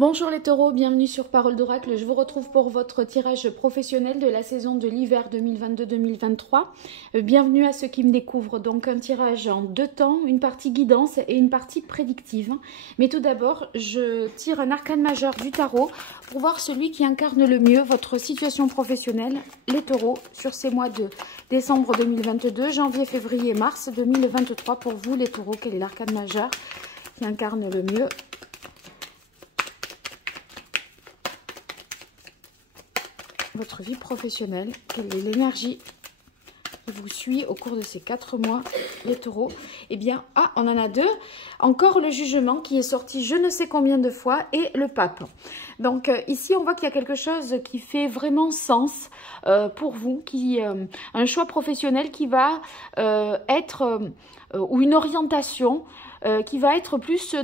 Bonjour les taureaux, bienvenue sur Parole d'Oracle. Je vous retrouve pour votre tirage professionnel de la saison de l'hiver 2022-2023. Bienvenue à ceux qui me découvrent. Donc un tirage en deux temps, une partie guidance et une partie prédictive. Mais tout d'abord, je tire un arcane majeur du tarot pour voir celui qui incarne le mieux votre situation professionnelle, les taureaux, sur ces mois de décembre 2022, janvier, février, mars 2023. Pour vous les taureaux, quel est l'arcane majeur qui incarne le mieux votre vie professionnelle? Quelle est l'énergie qui vous suit au cours de ces 4 mois, les taureaux? Eh bien, on en a deux. Encore le jugement qui est sorti je ne sais combien de fois et le pape. Donc ici, on voit qu'il y a quelque chose qui fait vraiment sens pour vous, un choix professionnel qui va être, ou une orientation qui va être plus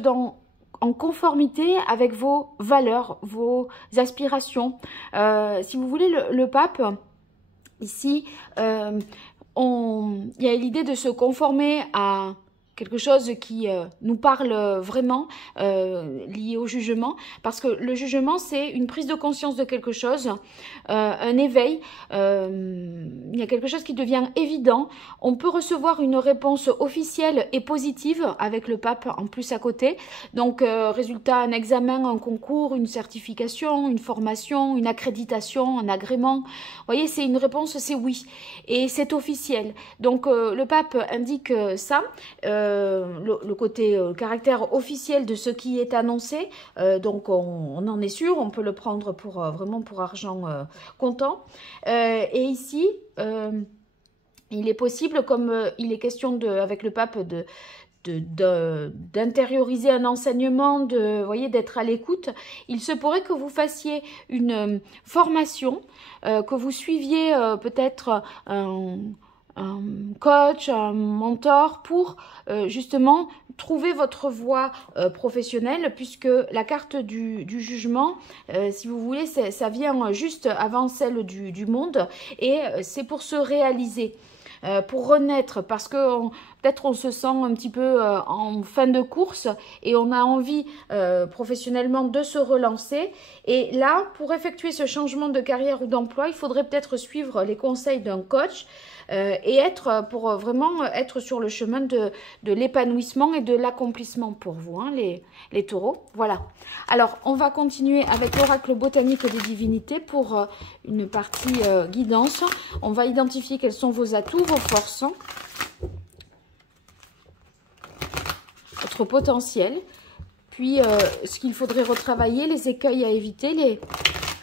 en conformité avec vos valeurs, vos aspirations. Si vous voulez, le pape, ici, il y a l'idée de se conformer à quelque chose qui nous parle vraiment, lié au jugement, parce que le jugement, c'est une prise de conscience de quelque chose, un éveil, il y a quelque chose qui devient évident. On peut recevoir une réponse officielle et positive avec le pape en plus à côté, donc résultat, un examen, un concours, une certification, une formation, une accréditation, un agrément. Vous voyez, c'est une réponse, c'est oui, et c'est officiel. Donc le pape indique ça, le côté caractère officiel de ce qui est annoncé, donc on en est sûr, on peut le prendre pour vraiment pour argent comptant. Et ici, il est possible, comme il est question avec le pape d'intérioriser un enseignement, vous voyez, d'être à l'écoute, il se pourrait que vous fassiez une formation, que vous suiviez peut-être un coach, un mentor pour justement trouver votre voie professionnelle, puisque la carte du jugement, si vous voulez, ça vient juste avant celle du monde, et c'est pour se réaliser, pour renaître, parce que peut-être on se sent un petit peu en fin de course et on a envie professionnellement de se relancer. Et là, pour effectuer ce changement de carrière ou d'emploi, il faudrait peut-être suivre les conseils d'un coach et pour vraiment être sur le chemin de l'épanouissement et de l'accomplissement pour vous, hein, les taureaux. Voilà. Alors, on va continuer avec l'oracle botanique des divinités pour une partie guidance. On va identifier quels sont vos atouts, vos forces, votre potentiel, puis ce qu'il faudrait retravailler, les écueils à éviter, les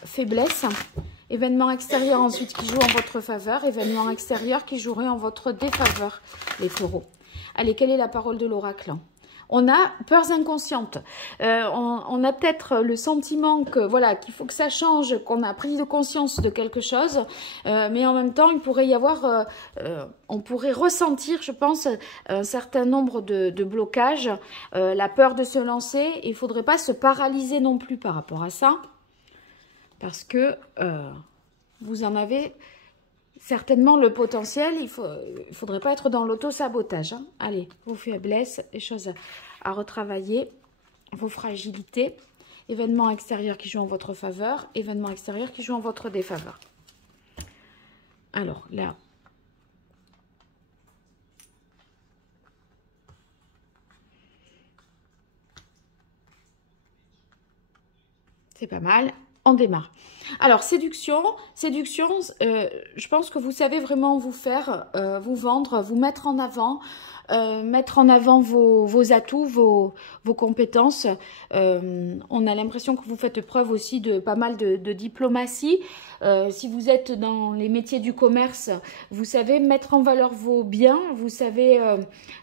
faiblesses. Événements extérieurs ensuite qui jouent en votre faveur, événements extérieurs qui joueraient en votre défaveur, les taureaux. Allez, quelle est la parole de l'oracle? On a peurs inconscientes. On a peut-être le sentiment que voilà, qu'il faut que ça change, qu'on a pris de conscience de quelque chose, mais en même temps, il pourrait y avoir, on pourrait ressentir, je pense, un certain nombre de blocages, la peur de se lancer. Il ne faudrait pas se paralyser non plus par rapport à ça, parce que vous en avez certainement le potentiel. Il ne faudrait pas être dans l'auto-sabotage, hein. Allez, vos faiblesses, les choses à retravailler, vos fragilités, événements extérieurs qui jouent en votre faveur, événements extérieurs qui jouent en votre défaveur. Alors là, c'est pas mal. On démarre. Alors, séduction, je pense que vous savez vraiment vous faire, vous vendre, vous mettre en avant vos atouts, vos compétences. On a l'impression que vous faites preuve aussi de pas mal de diplomatie. Si vous êtes dans les métiers du commerce, vous savez mettre en valeur vos biens, vous savez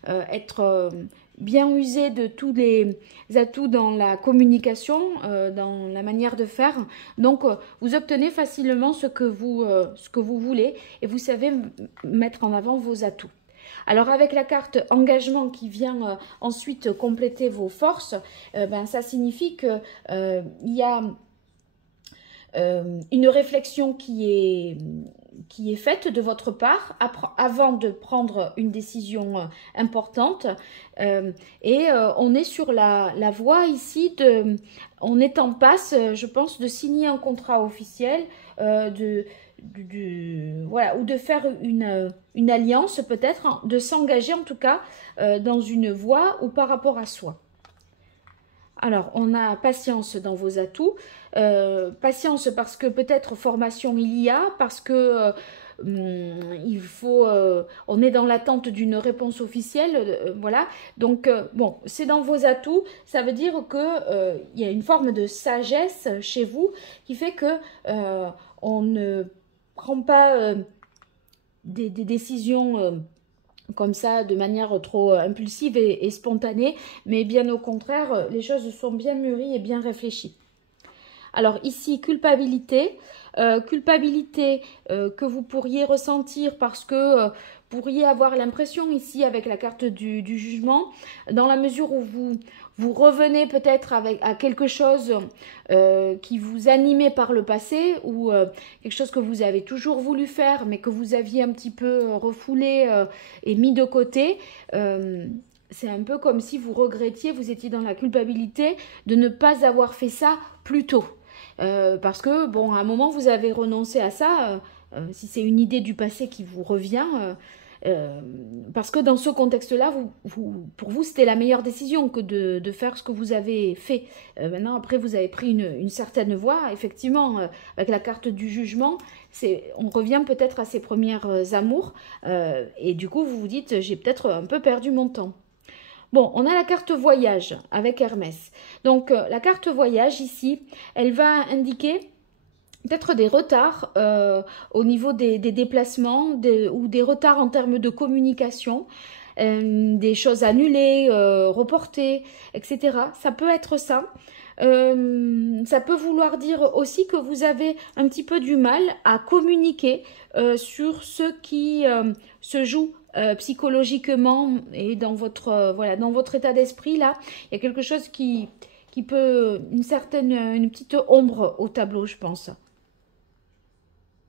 être bien usé de tous les atouts dans la communication, dans la manière de faire. Donc, vous obtenez facilement ce que vous voulez et vous savez mettre en avant vos atouts. Alors, avec la carte engagement qui vient ensuite compléter vos forces, ça signifie que il y a une réflexion qui est faite de votre part avant de prendre une décision importante. On est sur la voie ici, on est en passe, je pense, de signer un contrat officiel, voilà, ou de faire une alliance peut-être, hein, de s'engager en tout cas dans une voie ou par rapport à soi. Alors, on a patience dans vos atouts. Patience parce que peut-être formation il y a, parce que on est dans l'attente d'une réponse officielle, voilà. Donc, bon, c'est dans vos atouts. Ça veut dire que il y a une forme de sagesse chez vous qui fait que on ne prend pas des décisions comme ça, de manière trop impulsive et spontanée, mais bien au contraire, les choses sont bien mûries et bien réfléchies. Alors ici, culpabilité. Culpabilité que vous pourriez ressentir parce que vous pourriez avoir l'impression ici avec la carte du jugement, dans la mesure où vous revenez peut-être à quelque chose qui vous animait par le passé ou quelque chose que vous avez toujours voulu faire mais que vous aviez un petit peu refoulé et mis de côté. C'est un peu comme si vous regrettiez, vous étiez dans la culpabilité de ne pas avoir fait ça plus tôt. Parce que, bon, à un moment, vous avez renoncé à ça, si c'est une idée du passé qui vous revient, parce que dans ce contexte-là, pour vous, c'était la meilleure décision que de faire ce que vous avez fait. Maintenant, après, vous avez pris une certaine voie, effectivement, avec la carte du jugement, on revient peut-être à ses premières amours, et du coup, vous vous dites, j'ai peut-être un peu perdu mon temps. Bon, on a la carte voyage avec Hermès. Donc, la carte voyage ici, elle va indiquer peut-être des retards au niveau des déplacements ou des retards en termes de communication, des choses annulées, reportées, etc. Ça peut être ça. Ça peut vouloir dire aussi que vous avez un petit peu du mal à communiquer sur ce qui se joue psychologiquement et dans votre voilà, dans votre état d'esprit là, il y a quelque chose qui peut une petite ombre au tableau, je pense.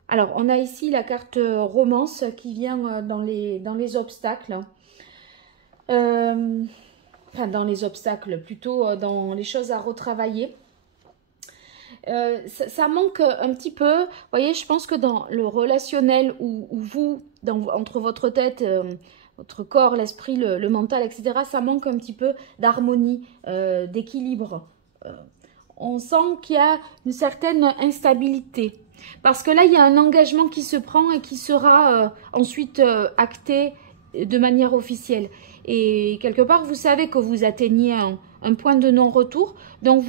Alors, on a ici la carte romance qui vient dans les obstacles. Enfin, dans les obstacles, plutôt dans les choses à retravailler. Ça manque un petit peu, vous voyez, je pense que dans le relationnel où vous, entre votre tête, votre corps, l'esprit, le mental, etc., ça manque un petit peu d'harmonie, d'équilibre. On sent qu'il y a une certaine instabilité. Parce que là, il y a un engagement qui se prend et qui sera ensuite acté de manière officielle. Et quelque part, vous savez que vous atteignez un point de non-retour. Donc,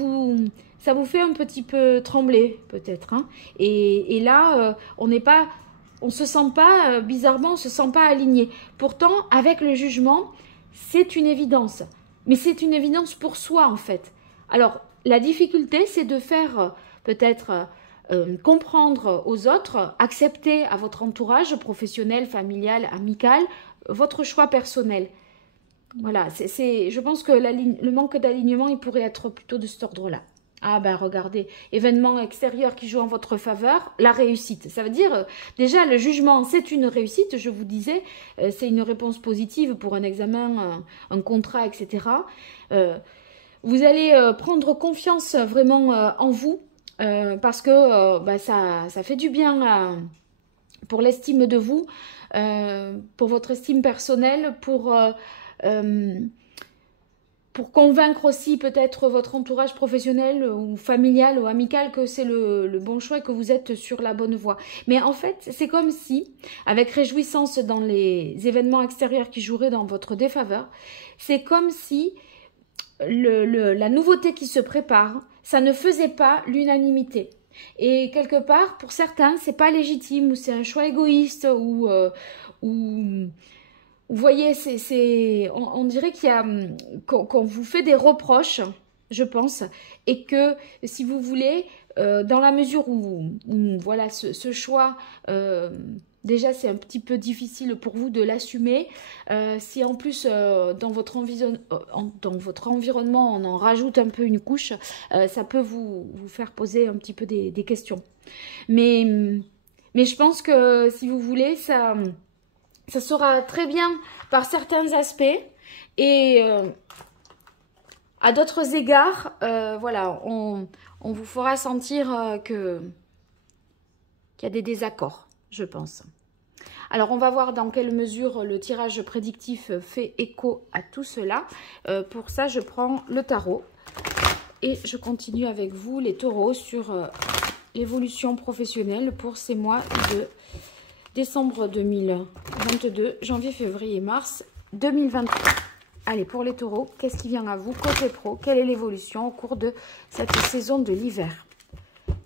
ça vous fait un petit peu trembler, peut-être. Hein. Et là, on se sent pas, bizarrement, on se sent pas aligné. Pourtant, avec le jugement, c'est une évidence. Mais c'est une évidence pour soi, en fait. Alors, la difficulté, c'est de faire peut-être comprendre aux autres, accepter à votre entourage professionnel, familial, amical, votre choix personnel. Voilà, je pense que le manque d'alignement, il pourrait être plutôt de cet ordre-là. Ah ben regardez, événement extérieur qui joue en votre faveur, la réussite. Ça veut dire, déjà le jugement c'est une réussite, je vous disais, c'est une réponse positive pour un examen, un contrat, etc. Vous allez prendre confiance vraiment en vous, parce que ça fait du bien pour l'estime de vous, pour votre estime personnelle, pour convaincre aussi peut-être votre entourage professionnel ou familial ou amical que c'est le bon choix et que vous êtes sur la bonne voie. Mais en fait, c'est comme si, avec réjouissance dans les événements extérieurs qui joueraient dans votre défaveur, c'est comme si la nouveauté qui se prépare, ça ne faisait pas l'unanimité. Et quelque part, pour certains, c'est pas légitime, ou c'est un choix égoïste, ou vous voyez, on dirait qu'il y a qu'on vous fait des reproches je pense, et que si vous voulez, dans la mesure où voilà, ce choix, déjà c'est un petit peu difficile pour vous de l'assumer, si en plus dans votre environnement on en rajoute un peu une couche, ça peut vous faire poser un petit peu des questions. Mais je pense que si vous voulez, ça sera très bien par certains aspects, et à d'autres égards, voilà, on vous fera sentir qu'il y a des désaccords, je pense. Alors, on va voir dans quelle mesure le tirage prédictif fait écho à tout cela. Pour ça, je prends le tarot et je continue avec vous, les taureaux, sur l'évolution professionnelle pour ces mois de décembre 2022, janvier, février, mars 2023. Allez, pour les taureaux, qu'est-ce qui vient à vous côté pro? Quelle est l'évolution au cours de cette saison de l'hiver?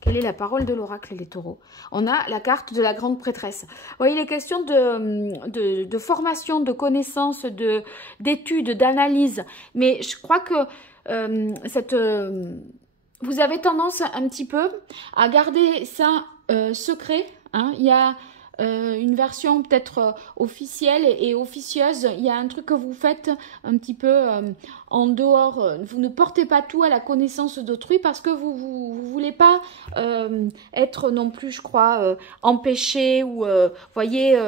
Quelle est la parole de l'oracle, les taureaux? On a la carte de la grande prêtresse. Vous voyez, les questions de formation, de connaissances, d'études, d'analyse. Mais je crois que vous avez tendance un petit peu à garder ça secret. Hein. Il y a une version peut-être officielle et officieuse. Il y a un truc que vous faites un petit peu en dehors. Vous ne portez pas tout à la connaissance d'autrui parce que vous voulez pas être non plus, je crois, empêché ou voyez.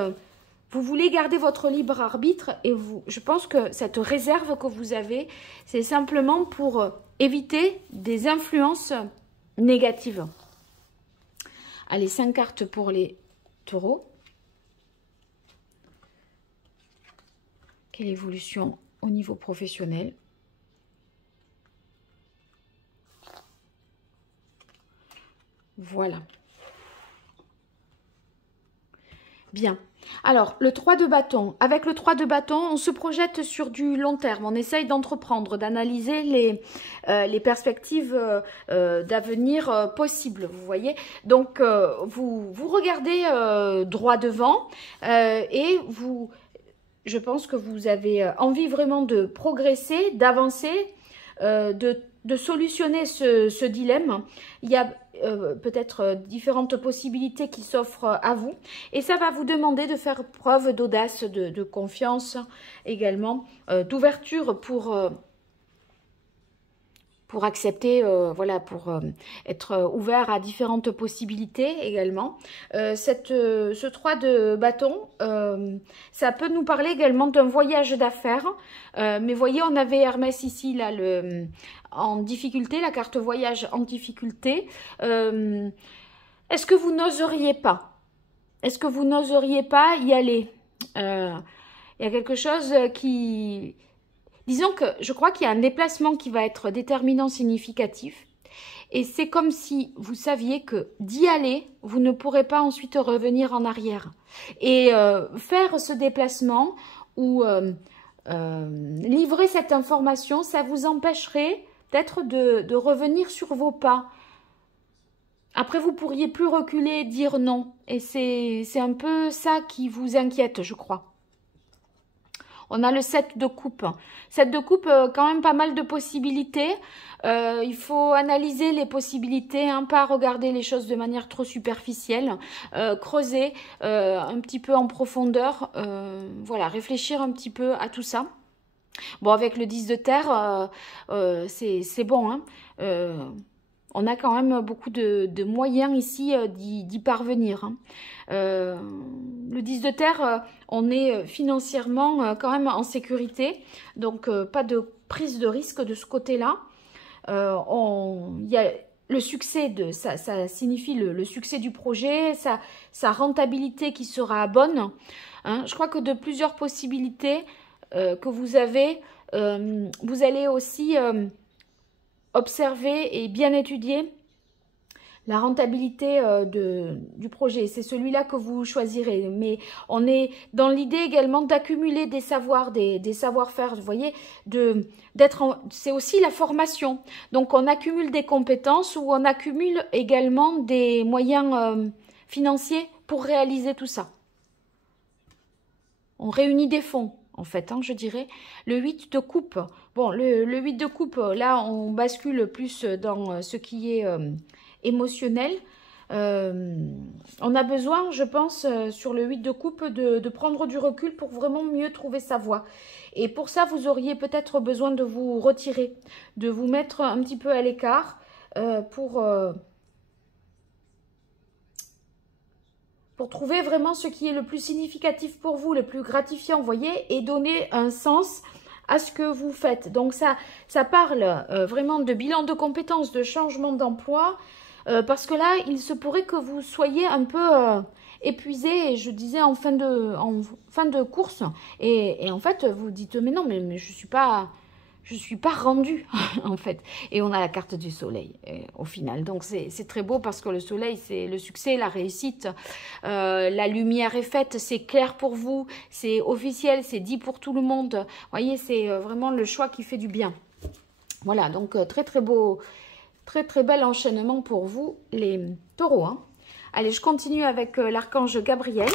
Vous voulez garder votre libre arbitre, et je pense que cette réserve que vous avez, c'est simplement pour éviter des influences négatives. Allez, 5 cartes pour les taureaux. Quelle évolution au niveau professionnel? Voilà. Bien. Alors, le 3 de bâton. Avec le 3 de bâton, on se projette sur du long terme. On essaye d'entreprendre, d'analyser les perspectives d'avenir possibles, vous voyez. Donc, vous regardez droit devant et je pense que vous avez envie vraiment de progresser, d'avancer, de solutionner ce dilemme. Il y a peut-être différentes possibilités qui s'offrent à vous, et ça va vous demander de faire preuve d'audace, de confiance également, d'ouverture pour accepter, voilà, pour être ouvert à différentes possibilités également. Ce 3 de bâton, ça peut nous parler également d'un voyage d'affaires. Mais voyez, on avait Hermès ici, là, en difficulté, la carte voyage en difficulté. Est-ce que vous n'oseriez pas? Est-ce que vous n'oseriez pas y aller? Il y a quelque chose qui... Disons que je crois qu'il y a un déplacement qui va être déterminant, significatif. Et c'est comme si vous saviez que d'y aller, vous ne pourrez pas ensuite revenir en arrière. Et faire ce déplacement ou livrer cette information, ça vous empêcherait peut-être de revenir sur vos pas. Après, vous pourriez plus reculer, dire non. Et c'est un peu ça qui vous inquiète, je crois. On a le 7 de coupe. 7 de coupe, quand même pas mal de possibilités. Il faut analyser les possibilités, hein, pas regarder les choses de manière trop superficielle. Creuser un petit peu en profondeur. Voilà, réfléchir un petit peu à tout ça. Bon, avec le 10 de terre, c'est bon. Hein. On a quand même beaucoup de moyens ici d'y parvenir. Hein. Le 10 de terre, on est financièrement quand même en sécurité. Donc, pas de prise de risque de ce côté-là. Il y a le succès, ça signifie le succès du projet, sa rentabilité qui sera bonne. Hein. Je crois que de plusieurs possibilités que vous avez, vous allez aussi... observer et bien étudier la rentabilité du projet. C'est celui-là que vous choisirez. Mais on est dans l'idée également d'accumuler des savoirs, des savoir-faire. Vous voyez, c'est aussi la formation. Donc, on accumule des compétences ou on accumule également des moyens financiers pour réaliser tout ça. On réunit des fonds. en fait, hein, je dirais. Le 8 de coupe. Bon, le 8 de coupe, là, on bascule plus dans ce qui est émotionnel. On a besoin, je pense, sur le 8 de coupe, de prendre du recul pour vraiment mieux trouver sa voie. Et pour ça, vous auriez peut-être besoin de vous retirer, de vous mettre un petit peu à l'écart pour trouver vraiment ce qui est le plus significatif pour vous, le plus gratifiant, vous voyez, et donner un sens à ce que vous faites. Donc ça parle vraiment de bilan de compétences, de changement d'emploi, parce que là, il se pourrait que vous soyez un peu épuisé, je disais en fin de course, et en fait, vous dites, mais non, mais je suis pas rendue, en fait. Et on a la carte du soleil, au final. Donc, c'est très beau parce que le soleil, c'est le succès, la réussite. La lumière est faite, c'est clair pour vous, c'est officiel, c'est dit pour tout le monde. Vous voyez, c'est vraiment le choix qui fait du bien. Voilà, donc très, très beau, très, très bel enchaînement pour vous, les taureaux, hein. Allez, je continue avec l'archange Gabriel.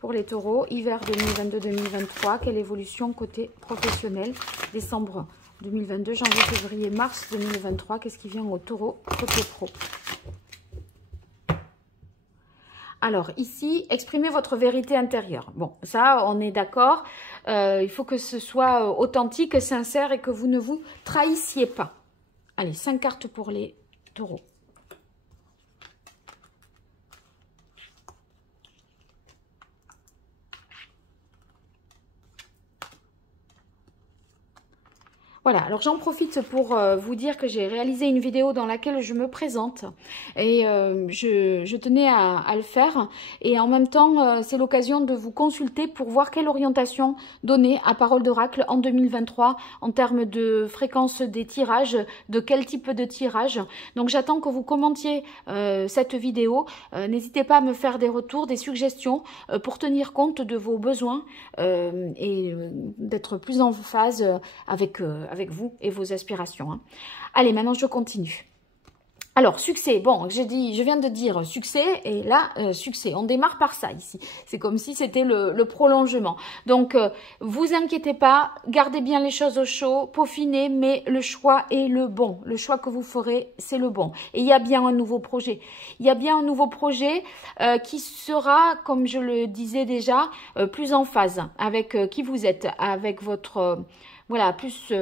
Pour les taureaux, hiver 2022-2023, quelle évolution côté professionnel? Décembre 2022, janvier, février, mars 2023, qu'est-ce qui vient au taureau côté pro? Alors ici, exprimez votre vérité intérieure. Bon, ça, on est d'accord. Il faut que ce soit authentique, sincère et que vous ne vous trahissiez pas. Allez, 5 cartes pour les taureaux. Voilà, alors j'en profite pour vous dire que j'ai réalisé une vidéo dans laquelle je me présente et je tenais à le faire, et en même temps c'est l'occasion de vous consulter pour voir quelle orientation donner à Parole d'Oracle en 2023 en termes de fréquence des tirages, de quel type de tirage. Donc j'attends que vous commentiez cette vidéo, n'hésitez pas à me faire des retours, des suggestions pour tenir compte de vos besoins et d'être plus en phase avec vous et vos aspirations, hein. Allez, maintenant je continue. Alors, succès, bon, je viens de dire succès, et là, succès, on démarre par ça ici. C'est comme si c'était le prolongement. Donc, vous inquiétez pas, gardez bien les choses au chaud, peaufinez, mais le choix est le bon. Le choix que vous ferez, c'est le bon. Et il y a bien un nouveau projet. Il y a bien un nouveau projet qui sera, comme je le disais déjà, plus en phase avec qui vous êtes, avec votre... voilà, plus...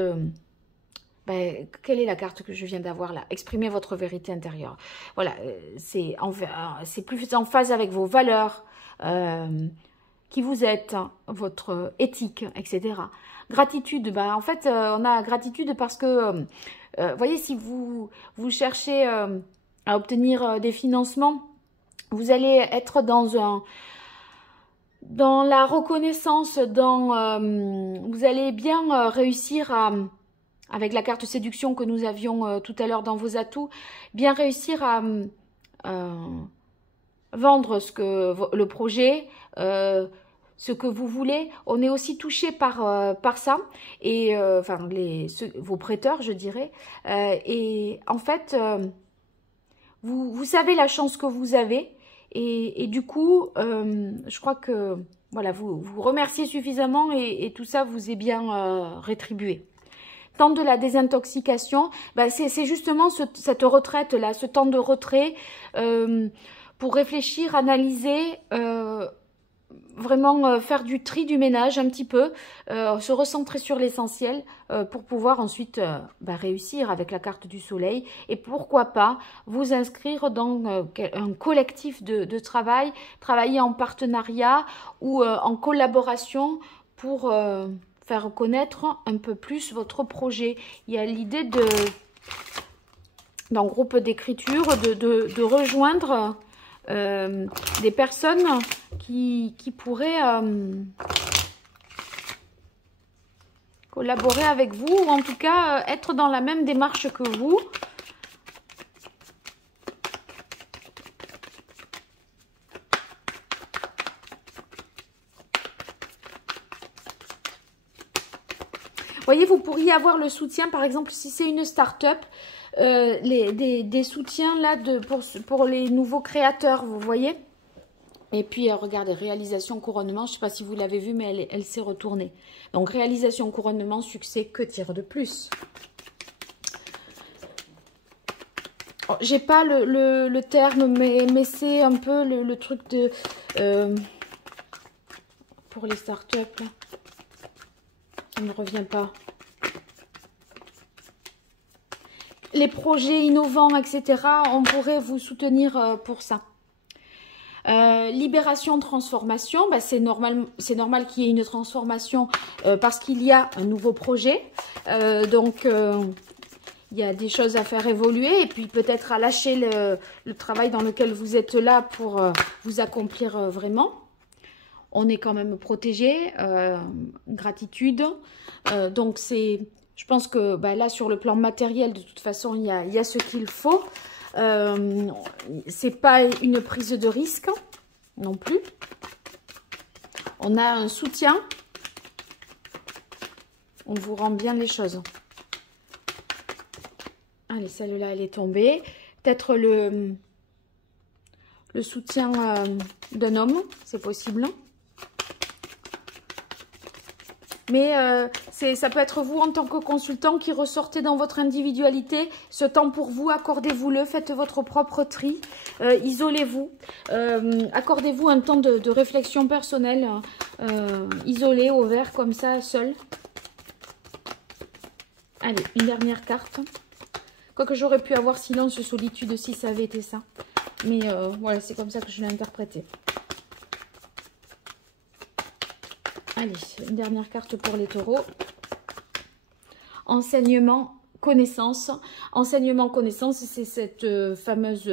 quelle est la carte que je viens d'avoir là? Exprimez votre vérité intérieure. Voilà, c'est plus en phase avec vos valeurs, qui vous êtes, hein, votre éthique, etc. Gratitude, en fait, on a gratitude parce que, voyez, si vous cherchez à obtenir des financements, vous allez être dans la reconnaissance, vous allez bien réussir à... avec la carte séduction que nous avions tout à l'heure dans vos atouts, bien réussir à vendre le projet, ce que vous voulez. On est aussi touché par ça, et vos prêteurs, je dirais. Et en fait, vous savez la chance que vous avez, et du coup, je crois que voilà, vous remerciez suffisamment, et tout ça vous est bien rétribué. Temps de la désintoxication, c'est justement cette retraite-là, ce temps de retrait pour réfléchir, analyser, vraiment faire du tri, du ménage un petit peu, se recentrer sur l'essentiel pour pouvoir ensuite réussir avec la carte du soleil, et pourquoi pas vous inscrire dans un collectif de travail, travailler en partenariat ou en collaboration pour... faire connaître un peu plus votre projet. Il y a l'idée d'un groupe d'écriture, de rejoindre des personnes qui pourraient collaborer avec vous, ou en tout cas être dans la même démarche que vous. Voyez, vous pourriez avoir le soutien, par exemple, si c'est une start-up, des soutiens là pour les nouveaux créateurs, vous voyez. Et puis, regardez, réalisation, couronnement, je ne sais pas si vous l'avez vu, mais elle s'est retournée. Donc, réalisation, couronnement, succès, que tire de plus? Oh, j'ai pas le terme, mais c'est un peu le truc de... pour les startups, là. Ça ne me revient pas. Les projets innovants, etc., on pourrait vous soutenir pour ça. Libération, transformation, bah, c'est normal qu'il y ait une transformation parce qu'il y a un nouveau projet. Donc, il y a des choses à faire évoluer et puis peut-être à lâcher le travail dans lequel vous êtes là pour vous accomplir vraiment. On est quand même protégé, gratitude. Donc, je pense que bah, là, sur le plan matériel, de toute façon, il y a ce qu'il faut. C'est pas une prise de risque non plus. On a un soutien. On vous rend bien les choses. Allez, celle-là, elle est tombée. Peut-être le soutien d'un homme, c'est possible. Mais ça peut être vous en tant que consultant qui ressortez dans votre individualité. Ce temps pour vous, accordez-vous-le. Faites votre propre tri. Isolez-vous. Accordez-vous un temps de réflexion personnelle. Isolé, au vert, comme ça, seul. Allez, une dernière carte. Quoique j'aurais pu avoir silence, solitude si ça avait été ça. Mais voilà, c'est comme ça que je l'ai interprété. Allez, une dernière carte pour les taureaux. Enseignement, connaissance. Enseignement, connaissance, c'est cette fameuse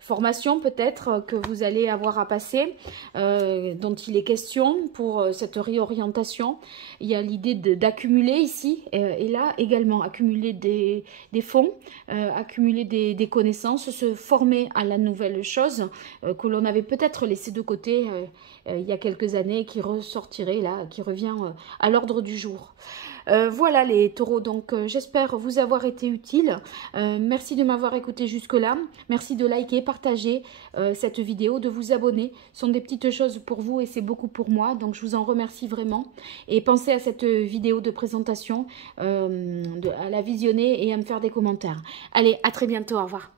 formation peut-être que vous allez avoir à passer, dont il est question pour cette réorientation. Il y a l'idée d'accumuler ici et là également, accumuler des fonds, accumuler des connaissances, se former à la nouvelle chose que l'on avait peut-être laissé de côté il y a quelques années, qui ressortirait là, qui revient à l'ordre du jour. Voilà les taureaux, donc j'espère vous avoir été utile. Merci de m'avoir écouté jusque-là. Merci de liker, partager cette vidéo, de vous abonner. Ce sont des petites choses pour vous et c'est beaucoup pour moi, donc je vous en remercie vraiment. Et pensez à cette vidéo de présentation, à la visionner et à me faire des commentaires. Allez, à très bientôt, au revoir.